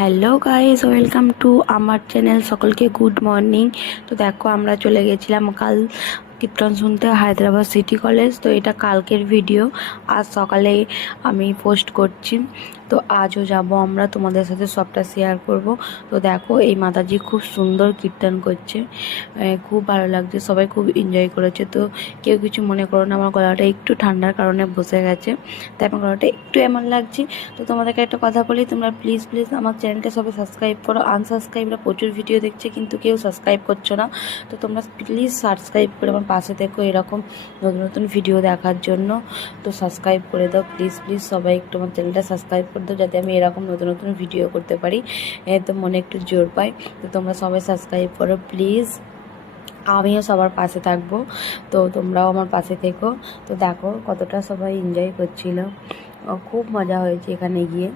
Hello guys, welcome to আমার channel. সকলকে good morning. তো দেখো, আমরা চলে গেছিলাম কাল কীর্তন শুনতে হায়দ্রাবাদ সিটি কলেজ। তো এটা কালকের ভিডিও, আজ সকালে আমি পোস্ট করছি। তো আজও যাব আমরা, তোমাদের সাথে সবটা শেয়ার করব। তো দেখো, এই মাতাজি খুব সুন্দর কীর্তন করছে, খুব ভালো লাগছে, সবাই খুব এনজয় করেছে। তো কেউ কিছু মনে করো না, আমার গলাটা একটু ঠান্ডার কারণে বসে গেছে, তাই আমার গলাটা একটু এমন লাগছে। তো তোমাদেরকে একটা কথা বলি, তোমরা প্লিজ আমার চ্যানেলটা সবাই সাবস্ক্রাইব করো। আনসাবস্ক্রাইবরা প্রচুর ভিডিও দেখছে, কিন্তু কেউ সাবস্ক্রাইব করছো না। তো তোমরা প্লিজ সাবস্ক্রাইব করে আমার পাশে থেকো এরকম নতুন নতুন ভিডিও দেখার জন্য। তো সাবস্ক্রাইব করে দাও প্লিজ সবাই, একটু আমার চ্যানেলটা সাবস্ক্রাইব করে দাও, যাতে আমি এরকম নতুন নতুন ভিডিও করতে পারি, তো মনে একটু জোর পাই। তো তোমরা সবাই সাবস্ক্রাইব করো প্লিজ, আমিও সবার পাশে থাকবো। তো তোমরাও আমার পাশে থেকো। তো দেখো কতটা সবাই এনজয় করছিল, খুব মজা হয়েছে এখানে গিয়ে।